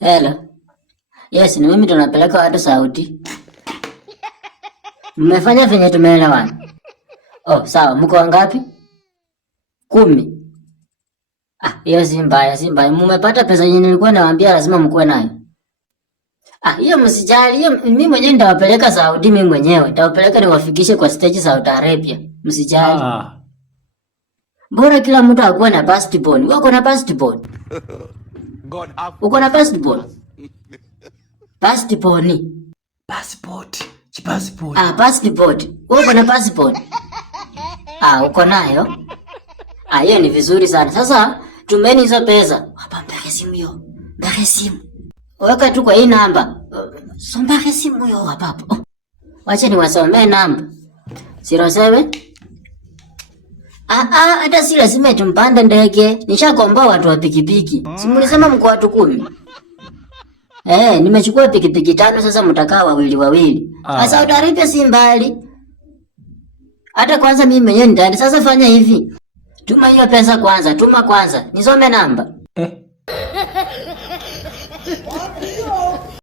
Hello. Yes, ni mimi tunapeleka watu Saudi. Mmefanya venye tumeelewana. Oh, sawa, mko wangapi? 10. Hiyo si mbaya, si mbaya. Mmepata pesa yenye nilikuwa nawaambia lazima mkuwe nayo. Hiyo msijali, hiyo mimi mwenyewe nitawapeleka Saudi mimi mwenyewe. Nitawapeleka niwafikishe kwa stage Saudi Arabia. Msijali. Bora kila mtu akuwe na passport. Wewe uko na passport? Uko na passport? Passport ni? Passport. Passport. Passport. Wewe uko na passport? Uko nayo? Hiyo ni vizuri sana. Sasa tumeni hizo pesa. Hapa mpaka simu hiyo. Mpaka simu. Weka tu kwa hii namba. So mpaka simu hiyo hapa hapo. Wacha niwasomee namba. 07. Hata si lazima tumpande ndege. Nishakomboa watu wa pikipiki. Si mlisema mko watu 10? Nimechukua pikipiki 5 sasa mtakaa wawili. Sasa utaripe si mbali. Hata kwanza mimi mwenyewe nitaenda. Sasa fanya hivi. Tuma hiyo pesa kwanza, tuma kwanza. Nisome namba.